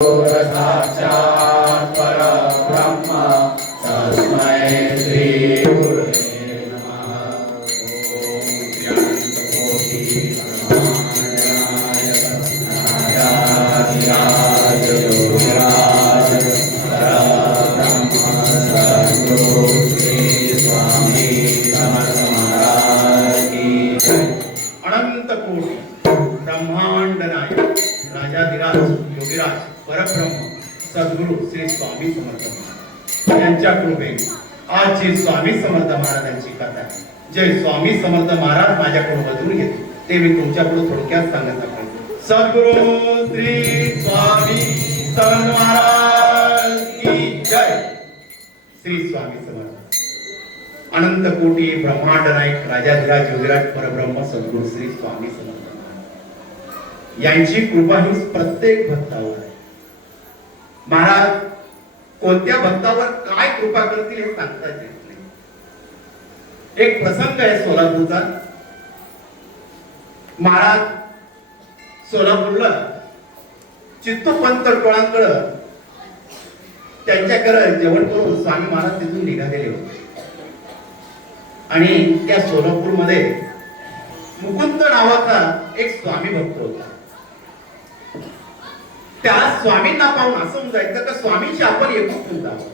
साक्षात् परब्रह्म सद्गुरु श्री स्वामी समर्थ महाराज. यांच्या कृपेने श्री स्वामी समर्थ महाराजांची कथा जय जे स्वामी समर्थ महाराज माझ्याकडून बदलून घेतो. ते मी तुमच्याकडून थोडक्यात सांगत आहे. सद्गुरु श्री स्वामी समर्थ महाराज की जय. श्री स्वामी समर्थ. अनंत कोटी ब्रह्मांड नाईक राजाधिराज युगराज परब्रह्म सद्गुरु श्री स्वामी समर्थ यांची कृपा ही प्रत्येक भक्तावर आहे. महाराज कोणत्या भक्तावर काय कृपा करतील हे सांगता येत नाही. एक प्रसंग आहे सोलापूरचा. महाराज सोलापूरला चित्तोपंत टोळांकडं त्यांच्याकडे जेवण करून स्वामी महाराज तिथून निघालेले होते. आणि त्या सोलापूरमध्ये मुकुंद नावाचा एक स्वामी भक्त होता. त्या स्वामींना पाहून असं समजायचं का स्वामींची आपण एकूण जावं.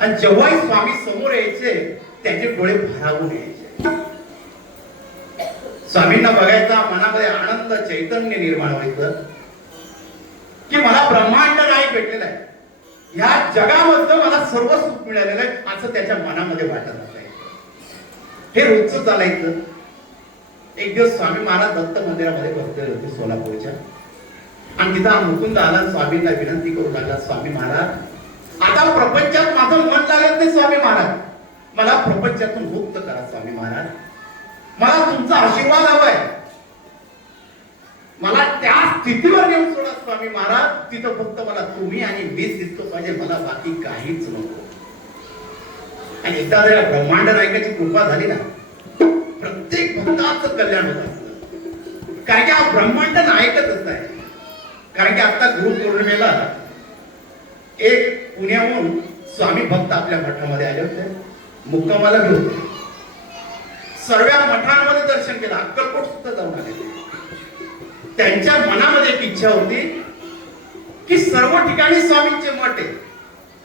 आणि जेव्हाही स्वामी समोर यायचे त्याचे डोळे भरावून यायचे. स्वामींना बघायचा मनामध्ये आनंद चैतन्य निर्माण व्हायचं. की मला ब्रह्मांड नाही भेटलेलं आहे. ह्या जगामधलं मला सर्व सुख मिळालेलं आहे असं त्याच्या मनामध्ये वाटत असायचं. हे रोजच चालायचं. एक दिवस स्वामी महाराज दत्त मंदिरामध्ये बसलेले होते सोलापूरच्या. आणि तिथं मुकुंद आला स्वामींना विनंती करू लागला स्वामी महाराज आता प्रपंचात माझं मन लागत नाही स्वामी महाराज. मला प्रपंचातून मुक्त करा स्वामी महाराज. मला तुमचा आशीर्वाद हवाय. मला त्या स्थितीवर नेऊन सोडा स्वामी महाराज. तिथं फक्त मला तुम्ही आणि मीच दिसतो पाहिजे मला बाकी काहीच नको. आणि एकदा जर ब्रह्मांड नायकाची कृपा झाली ना प्रत्येक भक्ताचं कल्याण होत असत. कारण की हा ब्रह्मांड नायकच असत आहे. कारण की आता गुरु पौर्णिमेला एक पुण्याहून स्वामी भक्त आपल्या मठामध्ये आले होते. मुक्कामाला घेऊन सर्व मठांमध्ये दर्शन केलं. अक्कलकोट सुद्धा जाऊन आले त्यांच्या मनामध्ये एक इच्छा होती की सर्व ठिकाणी स्वामींचे मठ आहे.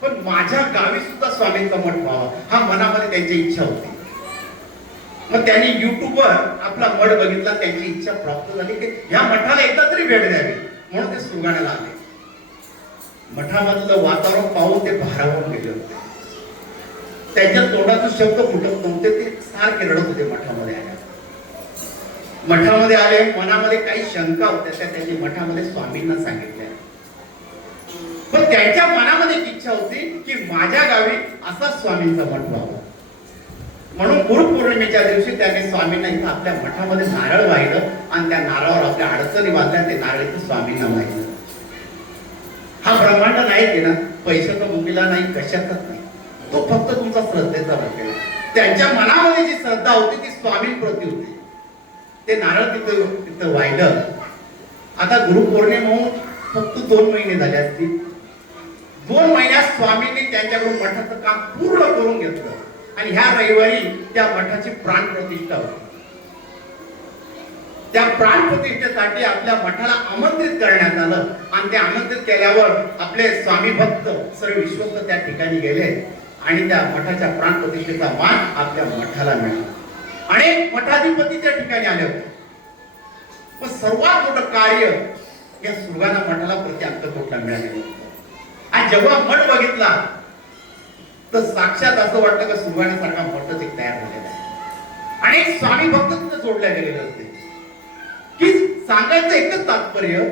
पण माझ्या गावी सुद्धा स्वामींचा मठ व्हावा हा मनामध्ये त्यांची इच्छा होती. मग त्यांनी युट्यूबवर आपला मठ बघितला त्यांची इच्छा प्राप्त झाली की ह्या मठाला एकदा तरी भेट द्यावी. म्हणून ते सुरगाण्याला आले मठामधलं वातावरण पाहून ते भारावून गेले होते. त्यांच्या तोंडातून शब्द फुटत नव्हते ते सारखे रडत होते मठामध्ये आले. मठामध्ये आले मनामध्ये काही शंका होत्या त्या त्यांनी मठामध्ये स्वामींना सांगितल्या. पण त्यांच्या मनामध्ये एक इच्छा होती की माझ्या गावी असा स्वामींचा मठ व्हावा. म्हणून गुरुपौर्णिमेच्या दिवशी त्यांनी स्वामींना इथं आपल्या मठामध्ये नारळ वाहिलं आणि त्या नारळावर आपल्या अडचणी वाचल्या ते नारळ इथं स्वामींना वाहिलं. हा ब्रह्मांड नाही आहे ना पैशाचा मुलीला नाही कशाचाच नाही. तो फक्त तुमचा श्रद्धेचा भाग त्यांच्या मनामध्ये जी श्रद्धा होती ती स्वामींप्रती होती. ते नारळ तिथं तिथं वाहिलं. आता गुरुपौर्णिमा होऊन फक्त दोन महिने झाले असतील. दोन महिन्यात स्वामींनी त्यांच्याकडून मठाचं काम पूर्ण करून घेतलं. आणि ह्या रविवारी त्या मठाची प्राण प्रतिष्ठा होती. त्या प्राण प्रतिष्ठेसाठी आपल्या मठाला आमंत्रित करण्यात आलं. आणि ते आमंत्रित केल्यावर आपले स्वामी भक्त सर्व विश्वस्त त्या ठिकाणी गेले. आणि त्या मठाच्या प्राण प्रतिष्ठेचा मान आपल्या मठाला मिळाला. अनेक मठाधिपती त्या ठिकाणी आले होते. पण सर्वात मोठं कार्य या सुरगाणा मठाला प्रति अंतकोटला मिळाले आणि जेव्हा मठ बघितला तर साक्षात असं वाटतं का सुरगाण्यासारखा मठच एक तयार झालेला आहे? आणि स्वामी भक्त तिथे जोडल्या गेलेले असते की सांगायचं एकच तात्पर्य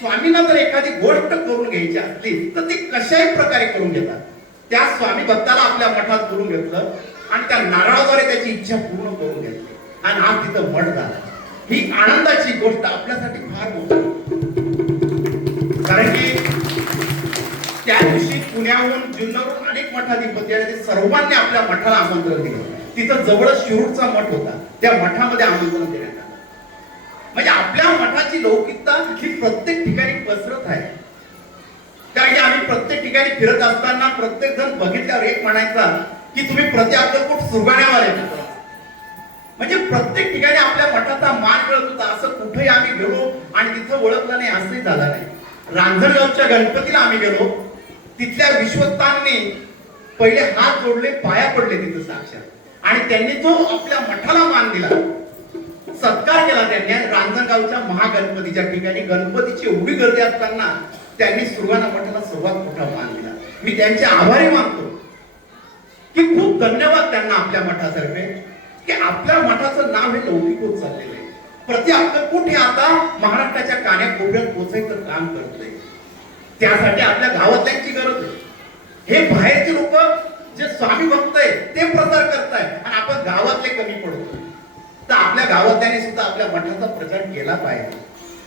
स्वामींना जर एखादी गोष्ट करून घ्यायची असली तर ती कशाही प्रकारे करून घेतात. त्या स्वामी भक्ताला आपल्या मठात करून घेतलं आणि त्या नारळाद्वारे त्याची इच्छा पूर्ण करून घेतली. आणि आज तिथं मठ झाला. ही आनंदाची गोष्ट आपल्यासाठी फार मोठी. कारण की त्या दिवशी पुण्याहून जुन्नरहून अनेक मठाधिपती आणि ते सर्वांनी आपल्या मठाला आमंत्रण दिलं. तिथं जवळ शिरूरचा मठ होता. त्या मठामध्ये आमंत्रण देण्यात आलं. म्हणजे आपल्या मठाची लौकिकता ही प्रत्येक ठिकाणी पसरत आहे. कारण की आम्ही प्रत्येक ठिकाणी फिरत असताना प्रत्येक जण बघितल्यावर एक म्हणायचा की तुम्ही प्रति अक्कलकोट सुरगाण्यावाले म्हणजे प्रत्येक ठिकाणी आपल्या मठाचा मान मिळत होता. असं कुठेही आम्ही गेलो आणि तिथं ओळखलं नाही असंही झालं नाही. रांजणगावच्या गणपतीला आम्ही गेलो. तिथल्या विश्वस्तांनी पहिले हात जोडले पाया पडले तिथं साक्षात आणि त्यांनी जो आपल्या मठाला मान दिला. सत्कार केला त्यांनी रांजणगावच्या महागणपतीच्या ठिकाणी गणपतीची एवढी गर्दी असताना त्यांनी सुरगाणा मठाला सर्वात मोठा मान दिला. मी त्यांचे आभारी मानतो की खूप धन्यवाद त्यांना आपल्या मठातर्फे की आपल्या मठाचं नाव हे लौकिक होत चाललेलं आहे. प्रति अक्कलकोट कुठे आता महाराष्ट्राच्या कान्याकोपऱ्यात पोचायचं काम करतोय? त्यासाठी आपल्या गावातल्यांची गरज आहे. हे बाहेरचे लोक जे स्वामी भक्त आहे ते प्रचार करताय आणि आपण गावातले कमी पडतो. तर आपल्या गावातल्याने सुद्धा आपल्या मठाचा प्रचार केला पाहिजे.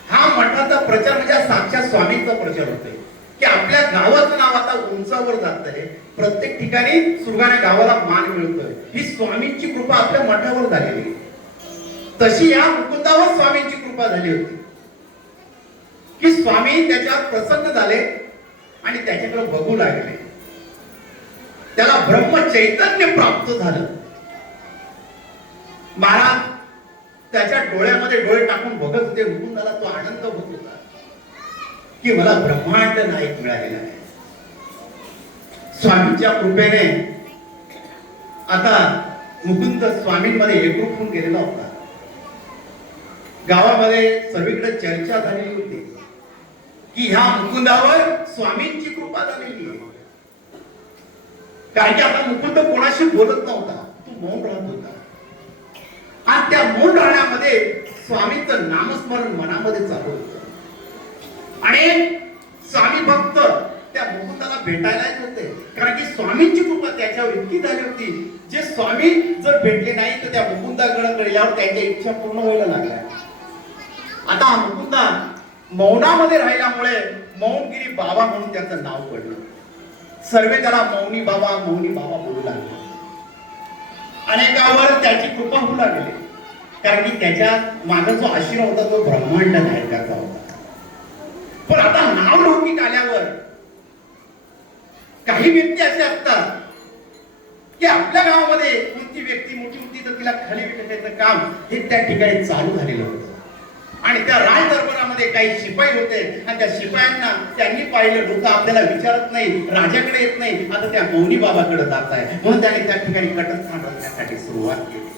हा मठाचा प्रचार म्हणजे साक्षात स्वामींचा प्रचार होतोय. की आपल्या गावाचं नाव आता उंचावर जात आहे प्रत्येक ठिकाणी सुरगाणा गावाला मान मिळतोय. ही स्वामींची कृपा आपल्या मठावर झालेली आहे. तशी या मुकुंदावर स्वामींची कृपा झाली होती. की स्वामी त्याच्यावर प्रसन्न झाले आणि त्याच्याकडे बघू लागले. त्याला ब्रह्म चैतन्य प्राप्त झालं. महाराज त्याच्या डोळ्यामध्ये डोळे टाकून बघत होते मुकुंदाला तो आनंद होत होता की मला ब्रह्मांड नायक मिळालेला आहे. स्वामींच्या कृपेने आता मुकुंद स्वामींमध्ये एकरूप होऊन गेलेला होता. गावामध्ये सगळीकडे चर्चा झालेली होती. की ह्या मुकुंदावर स्वामींची कृपा झालेली कारण की आता मुकुंद कोणाशी बोलत नव्हता तो मौन राहत होता. आणि त्या मौन राहण्यामध्ये स्वामींचं नामस्मरण मनामध्ये चालू होत. आणि स्वामी भक्त त्या मुकुंदाला भेटायला येत होते. कारण की स्वामींची कृपा त्याच्यावर इतकी झाली होती जे स्वामी जर भेटले नाही तर त्या मुकुंदाकडे गेल्यावर त्यांच्या इच्छा पूर्ण व्हायला लागल्या. आता हा मुकुंदा मौनामध्ये राहिल्यामुळे मौनगिरी बाबा म्हणून त्याचं नाव पडलं. सर्वे त्याला मौनी बाबा मौनी बाबा बोलू लागले. अनेकावर त्याची कृपा होऊ लागली. कारण की त्याच्यामागे जो आशीर्वाद होता तो ब्रह्मांड नायकाचा होता. पण आता नाव लौकिक आल्यावर काही व्यक्ती असे असतात की आपल्या गावामध्ये कोणती व्यक्ती मोठी होती तर तिला खाली विटायचं काम हे त्या ठिकाणी चालू झालेलं होतं. आणि त्या राज दरबारामध्ये काही शिपाई होते. आणि त्या शिपायांना त्यांनी पाहिलं लोक आपल्याला विचारत नाही राजाकडे येत नाही. आता त्या मौनी बाबाकडे जात आहे. म्हणून त्याने त्या ठिकाणी कटस्थान रचण्यासाठी सुरुवात केली.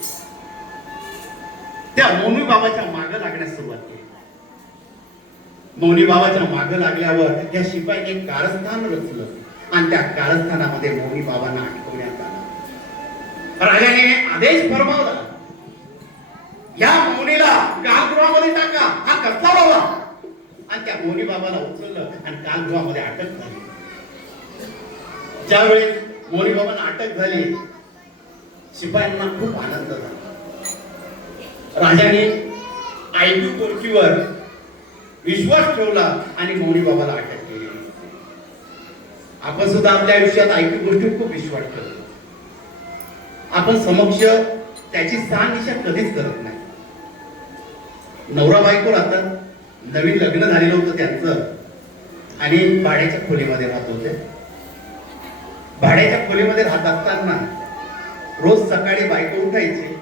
त्या मौनी बाबाच्या मागे लागण्यास सुरुवात केली. मौनी बाबाच्या मागे लागल्यावर त्या शिपाईने एक कारस्थान रचलं. आणि त्या कारस्थानामध्ये मौनी बाबांना अटकवण्यात आला. राजाने आदेश फरमावला. या मौनीला कालगृहामध्ये टाका. हा कसला बाबा? आणि त्या मोनी बाबाला उचललं आणि कालगृहामध्ये अटक झाली. ज्यावेळेस मोनी बाबांना अटक झाली शिपायांना खूप आनंद झाला. राजाने आयबी तुर्कीवर विश्वास ठेवला आणि मोनी बाबाला अटक केली. आपण सुद्धा आपल्या आयुष्यात ऐकू गोष्टी खूप विश्वास ठेवतो. आपण समक्ष त्याची सहा दिशा कधीच करत नाही. नवरा बायको राहतात. नवीन लग्न झालेलं होतं त्यांचं. आणि भाड्याच्या खोलीमध्ये राहत होते. भाड्याच्या खोलीमध्ये राहत असताना रोज सकाळी बायको उठायची.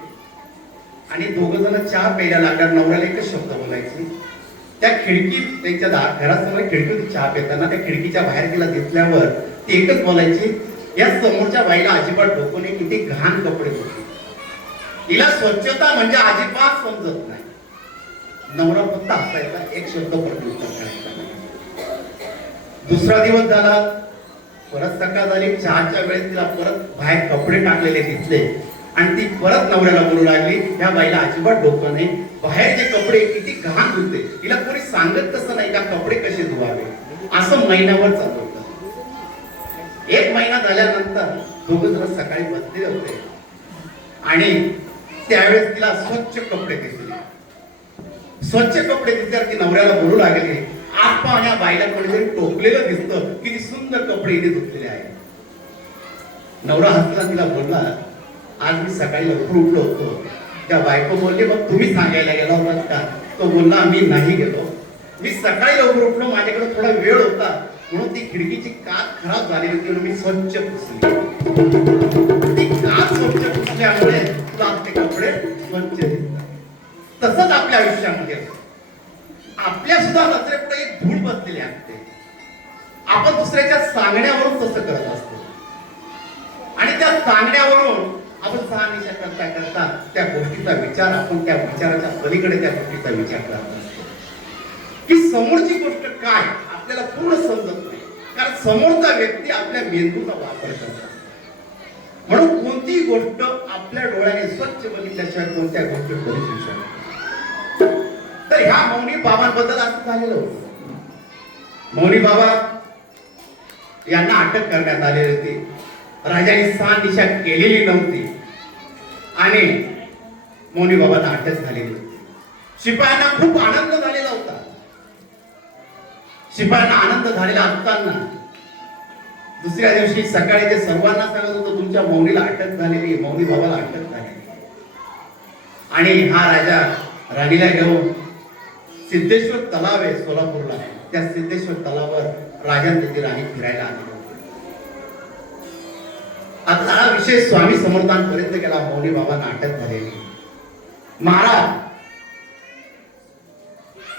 आणि दोघ जण चहा प्यायला लागणार नवऱ्याला एकच शब्द बोलायचे. त्या खिडकीत त्यांच्या दार घरासमोर खिडकी होती चहा पिताना त्या खिडकीच्या बाहेर तिला दिसल्यावर ती एकच बोलायची या समोरच्या बाईला अजिबात डोकं नाही किती घाण कपडे होते. तिला स्वच्छता म्हणजे अजिबात समजत नाही. नवरा फक्त हसायचा एक शब्द प्रत्युत्तर दुसरा दिवस झाला परत सकाळ झाली चहाच्या वेळेस तिला परत बाहेर कपडे टाकलेले दिसले. आणि ती परत नवऱ्याला बोलू लागली ह्या बाईला अजिबात डोकं नाही. बाहेर जे कपडे किती घाण धुते. तिला कोणी सांगत तसं नाही का कपडे कसे धुवावे. असं महिन्यावर चालू एक महिना झाल्यानंतर दोघं जण सकाळी बसलेले होते. आणि त्यावेळेस तिला स्वच्छ कपडे दिसले. स्वच्छ कपडे दिसल्यावर नवऱ्याला बोलू लागले. आज बायला बाईला कोणीतरी टोपलेलं दिसतं किती सुंदर कपडे इथे धुतलेले आहे नवरा हसला तिला बोलला आज मी सकाळी लवकर उठलो होतो. त्या बायको बोलले मग तुम्ही सांगायला गेला होता का? तो बोलला मी नाही गेलो. मी सकाळी लवकर उठलो माझ्याकडे थोडा वेळ होता. म्हणून ती खिडकीची काच खराब झाली होती म्हणून मी स्वच्छ पुसली. आपल्या आयुष्यामध्ये आपल्या सुद्धा नजरेपुढे एक धूळ बसलेली असते. आपण दुसऱ्याच्या सांगण्यावरून तसं करत असतो. आणि त्या सांगण्यावरून आपण सहानिशा करता करता त्या गोष्टीचा विचार आपण त्या विचाराच्या पलीकडे त्या गोष्टीचा विचार करत असतो. की समोरची गोष्ट काय आपल्याला पूर्ण समजत नाही. कारण समोरचा व्यक्ती आपल्या मेंदूचा वापर करत असतो. म्हणून कोणतीही गोष्ट आपल्या डोळ्याने स्वच्छ बघितल्याशिवाय कोणत्या गोष्टी करू शकत नाही. तर ह्या मौनी बाबांबद्दल असं झालेलं होतं. मौनी बाबा यांना अटक करण्यात आलेली होती. राजाने सहा दिशा केलेली नव्हती. आणि मौनी बाबांना अटक झालेली होती. शिपायांना खूप आनंद झालेला होता. शिपायांना आनंद झालेला असताना दुसऱ्या दिवशी सकाळी ते सर्वांना सांगत होतं तुमच्या मौनीला अटक झालेली मौनी बाबाला अटक झालेली. आणि हा राजा राणीला घेऊन सिद्धेश्वर तलाव आहे सोलापूरला. त्या सिद्धेश्वर तलावावर राजा राणी फिरायला आले आता हा विषय स्वामी समर्थांपर्यंत गेला मौली बाबा नाटक झालेली. महाराज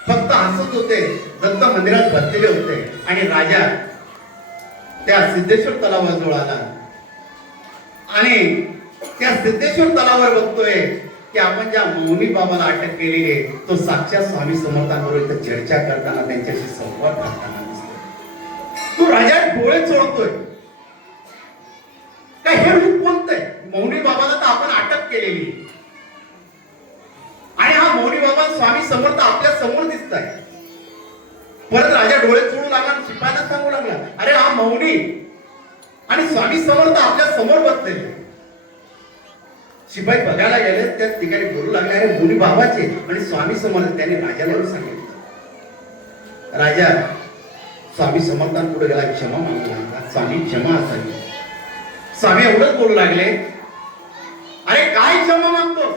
फक्त हसत होते दत्त मंदिरात बसलेले होते आणि राजा त्या सिद्धेश्वर तलावाजवळ आला. आणि त्या सिद्धेश्वर तलावर बघतोय की आपण ज्या मौनी बाबाला अटक केलेली आहे तो साक्षात स्वामी समर्थांबरोबर इथं चर्चा करताना त्यांच्याशी संवाद करताना दिसतो तो राजा डोळे चोळतोय. काय हे रूप कोणतंय मौनी बाबाला तर आपण अटक केलेली आणि हा मौनी बाबा स्वामी समर्थ आपल्यासमोर दिसत आहे. परत राजा डोळे चोळू लागला आणि शिपायांना सांगू लागला अरे हा मौनी. आणि स्वामी समर्थ आपल्यासमोर बसलेले. शिपाई बघायला गेले त्या ठिकाणी बोलू लागले अरे मुली बाबाचे आणि स्वामी समर्थ त्यांनी राजाला सांगितलं. राजा स्वामी समर्थांपुढे गेला क्षमा मागू लागला स्वामी क्षमा असावी. स्वामी एवढंच बोलू लागले अरे काय क्षमा मागतो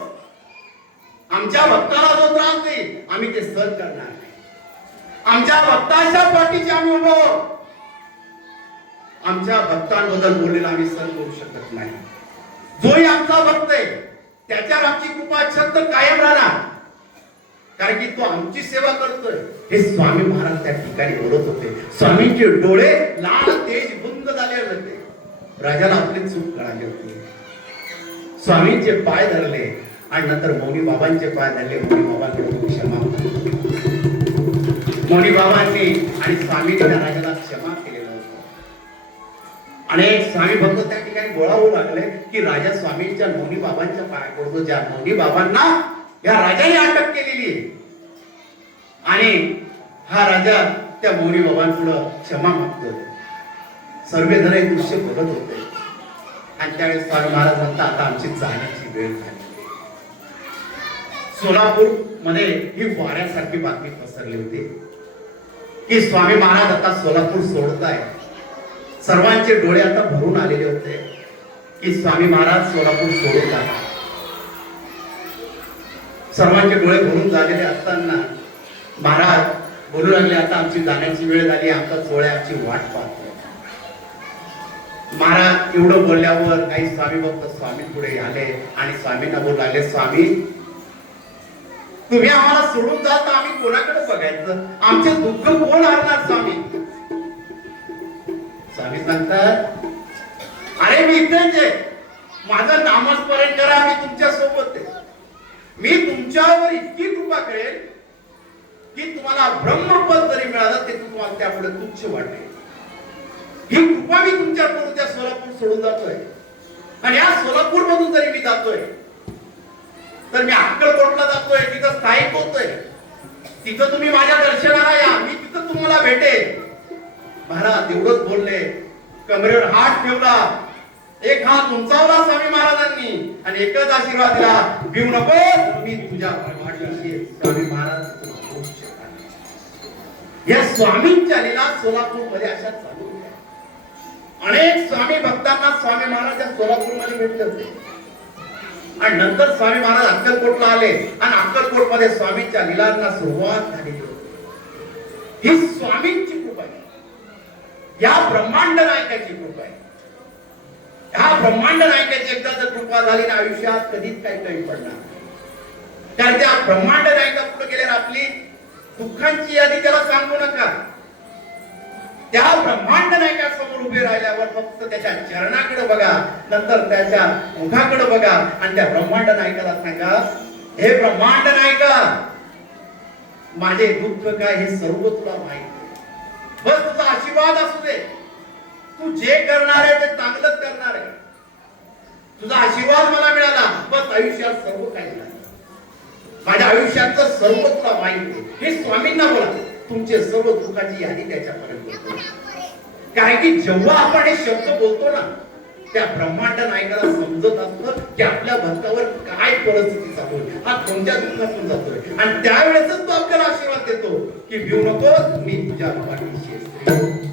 आमच्या भक्ताला जो त्रास नाही आम्ही ते सहन करणार नाही. आमच्या भक्ताच्या पाठीचे आम्ही उभो आमच्या भक्तांबद्दल बोललेला आम्ही सहन करू शकत नाही. जोही आमचा भक्त आहे. त्याच्यावर आमची कृपा छत कायम राहणार. कारण की तो आमची सेवा करतोय. हे स्वामी महाराज त्या ठिकाणी बोलत होते. स्वामींचे डोळे लाल तेज बुंद झाले होते. राजाला आपली चूक कळाली होती. स्वामींचे पाय धरले आणि नंतर मौनी बाबांचे पाय धरले. मौनी बाबांकडे क्षमा मौनी बाबांनी आणि स्वामींनी अनेक स्वामी भक्त त्या ठिकाणी गोळा होऊ लागले की राजा स्वामींच्या मौनी बाबांच्या पाया पडतो. ज्या मौनी बाबांना या राजाने अटक केलेली आणि हा राजा त्या मौनी बाबांपुढं क्षमा मागतो. सर्वजण हे दृश्य बघत होते. आणि त्यावेळेस स्वामी महाराज म्हणतात आता आमची जाण्याची वेळ झाली. सोलापूरमध्ये ही वाऱ्यासारखी बातमी पसरली होती. की स्वामी महाराज आता सोलापूर सोडत आहे सर्वांचे डोळे आता भरून आलेले होते की स्वामी महाराज सोलापूर सोडत आहे सर्वांचे डोळे भरून झालेले असताना महाराज बोलू लागले आता आमची जाण्याची वेळ झाली आमचा सोहळ्याची वाट पाहतो महाराज एवढं बोलल्यावर काही स्वामी भक्त स्वामी पुढे आले आणि स्वामींना बोलू लागले स्वामी तुम्ही आम्हाला सोडून जात तर आम्ही कोणाकडे बघायचं? आमचे दुःख कोण आणणार स्वामी? स्वामी सांगतात अरे मी इथेच आहे. माझं नामस्मरण करा मी तुमच्यासोबत आहे. मी तुमच्यावर इतकी कृपा करेल की तुम्हाला ब्रह्मपद जरी मिळालं ते तुम्हाला त्यापुढे तुच्छ वाटेल. ही कृपा मी तुमच्याकडून त्या सोलापूर सोडून जातोय. आणि या सोलापूर मधून जरी मी जातोय तर मी अक्कलकोटला जातोय तिथं स्थायिक होतोय. तिथं तुम्ही माझ्या दर्शनाला या मी तिथं तुम्हाला भेटेल महाराज एवढंच बोलले. कमरेवर हात ठेवला. एक हात उंचावला स्वामी महाराजांनी आणि एकच आशीर्वाद दिला भिऊ नको मी तुझ्या स्वामी महाराज या स्वामींच्या लीला सोलापूरमध्ये अशा चालू होत्या. अनेक स्वामी भक्तांना स्वामी महाराज या सोलापूरमध्ये भेटले होते. आणि नंतर स्वामी महाराज अक्कलकोटला आले आणि अक्कलकोटमध्ये स्वामींच्या लिलांना सुरुवात झालेली होती. ही स्वामींची या ब्रह्मांड नायकाची कृपा आहे. ह्या ब्रह्मांड नायकाची एकदा जर कृपा झाली ना आयुष्यात कधीच काही कमी पडणार कारण त्या ब्रह्मांड नायका पुढे गेल्यावर आपली? दुःखांची यादी त्याला सांगू नका. त्या ब्रह्मांड नायकासमोर उभे राहिल्यावर फक्त त्याच्या चरणाकडे बघा नंतर त्याच्या मुखाकडे बघा आणि त्या ब्रह्मांड नायकाला सांगा हे ब्रह्मांड नायका माझे दुःख काय हे सर्व तुला माहिती बस तुझा आशीर्वाद असू दे. तू जे करणार आहे ते चांगलंच करणार आहे. तुझा आशीर्वाद मला मिळाला. बस आयुष्यात सर्व काही माझ्या आयुष्याचं सर्व तुला माहिती हे स्वामींना बोला. तुमचे सर्व दुःखाची यादी त्याच्यापर्यंत कारण की जेव्हा आपण हे शब्द बोलतो ना त्या ब्रह्मांड नायकाला समजत असतं की आपल्या भक्तावर काय परिस्थिती चालू हा तुमच्या दुःखातून जातोय. आणि त्यावेळेसच तो आपल्याला आशीर्वाद देतो की भिऊ नको मी तुझ्या पाठीशी